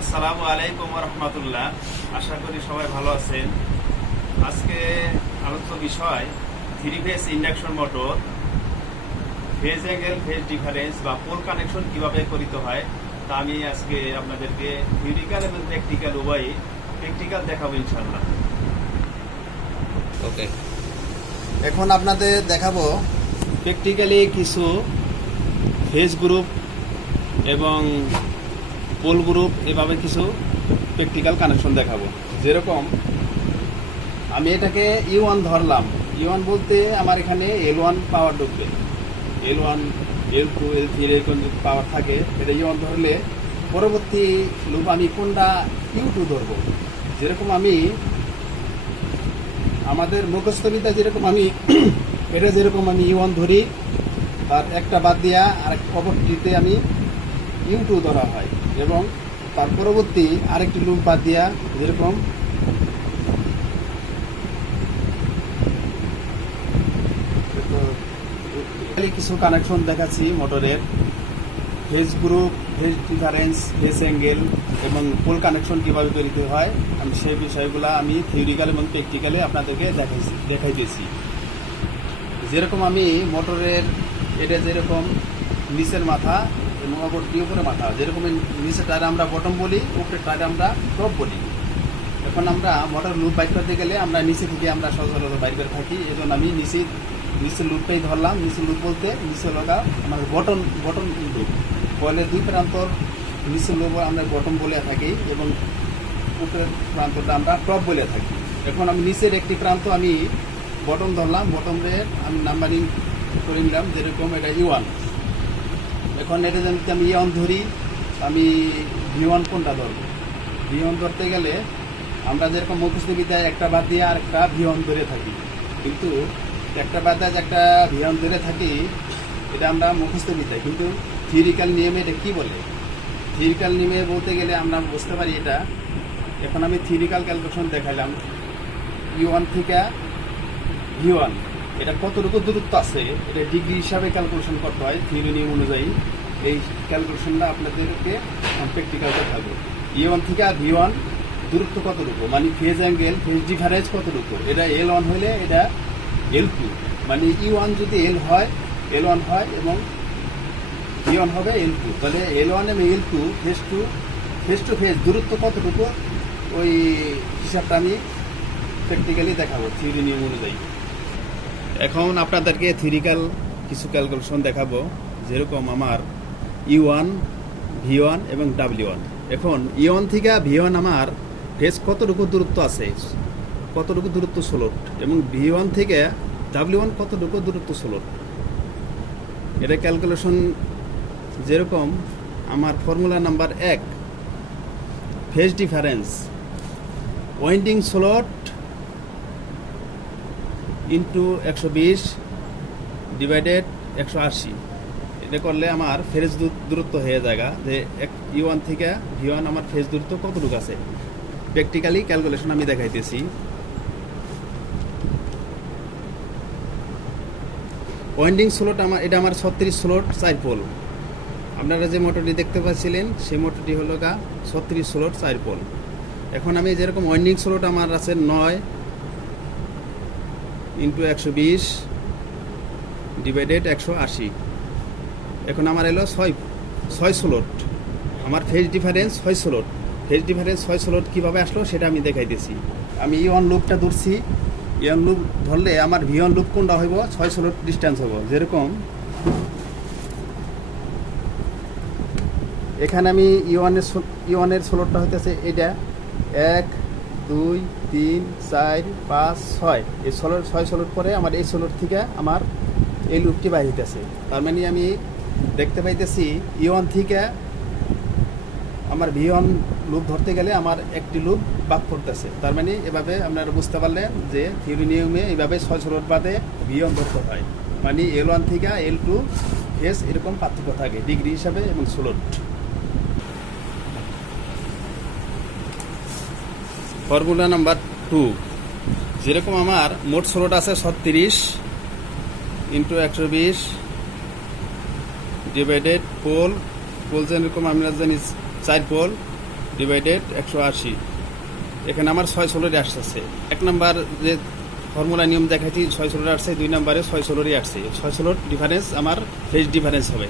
আসসালামু আলাইকুম রহমতুল্লাহ। আশা করি সবাই ভালো আছেন। আজকে আলোচ্য বিষয় three phase induction motor phase angle phase difference বা পোল কানেকশন কীভাবে করিতে হয় তা আমি আজকে আপনাদেরকে থিওরিক্যাল এবং প্র্যাকটিক্যাল উভয়ই প্র্যাকটিক্যাল দেখাবো ইনশাল্লাহ ওকে এখন আপনাদের দেখাবো প্র্যাকটিক্যালি কিছু ফেজ গ্রুপ এবং পোল গ্রুপ এভাবে কিছু প্র্যাকটিক্যাল কানেকশন দেখাবো। যেরকম, আমি এটাকে ইউ ওয়ান ধরলাম। ইউ ওয়ান বলতে আমার এখানে এল ওয়ান পাওয়ার ঢুকবে। L one L two L three এরকম পাওয়ার থাকে, এটা ইউ ওয়ান ধরলে পরবর্তী লুপ আমি কোনটা ইউ টু ধরবো? যেরকম আমি আমাদের মুখস্থবিদ্যা যেরকম আমি, এটা যেরকম আমি ইউ ওয়ান ধরি, তার একটা বাদ দিয়া আর অপরটিতে আমি ইউ টু ধরা হয় এবং তার পরবর্তী আরেকটি লুপ বাদ দিয়া যেরকম কিছু কানেকশন দেখাচ্ছি মোটরের। Phase group phase difference phase angle এবং পোল কানেকশন কীভাবে তৈরি হয়, আমি সেই বিষয়গুলো আমি থিওরিক্যাল এবং প্র্যাকটিক্যালে আপনাদেরকে দেখাইছি, দেখাইতেছি। যেরকম আমি মোটরের, এটা যেরকম নিচের মাথা এবং অপরটি উপরে মাথা যেরকম নিচের টায়ারে আমরা বটম বলি, উপরের টায়ারে আমরা টপ বলি। এখন আমরা মোটর লুপ বাইক করতে গেলে আমরা নিচে থেকে আমরা সচরাচর বাইর করে থাকি। এই জন্য আমি নিচে নিচের লুপটাই ধরলাম। নিচের লুপ বলতে নিচে লগা আমাদের বটন বটন লুপ কয়েলের দুই প্রান্তর নিচের লুপ আমরা বটম বলে থাকি এবং উপরের প্রান্তটা আমরা টপ বলে থাকি। এখন আমি নিচের একটি প্রান্ত আমি বটম ধরলাম। বটমের আমি নাম্বারিং করে নিলাম, যেরকম এটা ই ওয়ান এখন এটা যদি আমি ইয়ন ধরি, আমি ভি ওয়ান কোনটা ধরবো? ভি ওয়ান ধরতে গেলে আমরা যেরকম মুখস্থ বিদ্যায় একটা বাদ দিয়ে আর একটা ভি ওয়ান ধরে থাকি। কিন্তু একটা বাদ দিয়ে একটা ভি ওয়ান ধরে থাকি, এটা আমরা মুখস্থ বিদ্যায়। কিন্তু থিওরিক্যাল নিয়মে এটা কী বলে? থিওরিক্যাল নিয়মে বলতে গেলে আমরা বুঝতে পারি এটা। এখন আমি থিওরিক্যাল ক্যালকুলেশন দেখালাম ইউ ওয়ান থেকে ভি ওয়ান এটা কতটুকু দূরত্ব আছে, এটা ডিগ্রি হিসাবে ক্যালকুলেশন করতে হয় থিওরি নিয়ম অনুযায়ী। এই ক্যালকুলেশনটা আপনাদেরকে প্র্যাকটিক্যাল দেখাবো ই ওয়ান থেকে আর ভি ওয়ান দূরত্ব কতটুকু? মানে ফেজ অ্যাঙ্গেল ফেজ ডিফারেন্স কতটুকু? এটা এল ওয়ান হলে এটা এল টু মানে ই ওয়ান যদি এল হয় এল ওয়ান হয় এবং ভি ওয়ান হবে এল টু তাহলে এল ওয়ান এবং L two phase to phase to phase দূরত্ব কতটুকু? ওই হিসাবটা আমি প্র্যাকটিক্যালি দেখাবো থিওরি নিয়ম অনুযায়ী। এখন আপনাদেরকে থিওরিক্যাল কিছু ক্যালকুলেশন দেখাবো, যেরকম আমার ই ওয়ান ভি ওয়ান এবং ডাব্লিউ ওয়ান এখন ই ওয়ান থেকে ভি ওয়ান আমার ফেজ কতটুকু দূরত্ব আছে? কতটুকু দূরত্ব ষোলো? এবং ভি ওয়ান থেকে ডাব্লিউ ওয়ান কতটুকু দূরত্ব ষোলো? এটা ক্যালকুলেশন যেরকম আমার ফর্মুলা নাম্বার এক phase difference winding slot into একশো বিশ ডিভাইডেড একশো আশি। এটা করলে আমার ফেজ দূরত্ব হয়ে যায়গা যে এক ই ওয়ান থেকে ভি ওয়ান আমার ফেজ দূরত্ব কতটুকু আছে? প্র্যাকটিক্যালি ক্যালকুলেশন আমি দেখাইতেছি। ওয়াইন্ডিং স্লোট আমার এটা আমার ছত্রিশ স্লোট চার পোল আপনারা যে মোটরটি দেখতে পাচ্ছিলেন, সেই মোটরটি হলো গা ছত্রিশ স্লোট চার পোল এখন আমি যেরকম ওয়াইন্ডিং স্লোট আমার আছে নয় ইন্টু একশো বিশ ডিভাইডেড একশো আশি। এখন আমার এলো ছয় ছয় স্লোট আমার ফেজ ডিফারেন্স ছয় স্লোট ফেজ ডিফারেন্স ছয় স্লোট কীভাবে আসলো সেটা আমি দেখাইতেছি। আমি ই ওয়ান লুপটা ধরছি। ই ওয়ান লুপ ধরলে আমার ভি ওয়ান লুপ কোনটা হইব? ছয় স্লোট ডিস্টেন্স হব যেরকম এখানে আমি ই ওয়ানের ই ওয়ানের স্লোটটা হইতেছে এটা এক দুই, তিন, চার, পাঁচ, ছয়। এই ষোলোর ছয় ষোলোর পরে আমার এই ষোলোর থেকে আমার এই লুপটি বাহিতেছে তার মানে আমি দেখতে পাইতেছি ই ওয়ান থেকে আমার ভি ওয়ান লুপ ধরতে গেলে আমার একটি লুপ বাদ পড়তেছে। তার মানে এভাবে আপনারা বুঝতে পারলেন যে থিওরি নিয়মে এইভাবে ছয় ষোলোর বাদে ভি ওয়ান ধরতে হয়। মানে এল ওয়ান থেকে এল টু এস এরকম পার্থক্য থাকে, ডিগ্রি হিসাবে এবং ষোলোট ফর্মুলা নাম্বার টু। যেরকম আমার মোট স্লোট আছে ছত্রিশ ইন্টু একশো বিশ ডিভাইডেড পোল। পোল যেরকম আমরা জানি, চার পোল ডিভাইডেড একশো আশি। এখানে আমার ছয় ষোলোরই আসতেছে। এক নাম্বার যে ফর্মুলা নিয়ম দেখাচ্ছি ছয় ষোলোর আসছে, দুই নাম্বারে ছয় ষোলোরই আসছে। ছয় ষোলোর ডিফারেন্স আমার ফেজ ডিফারেন্স হবে।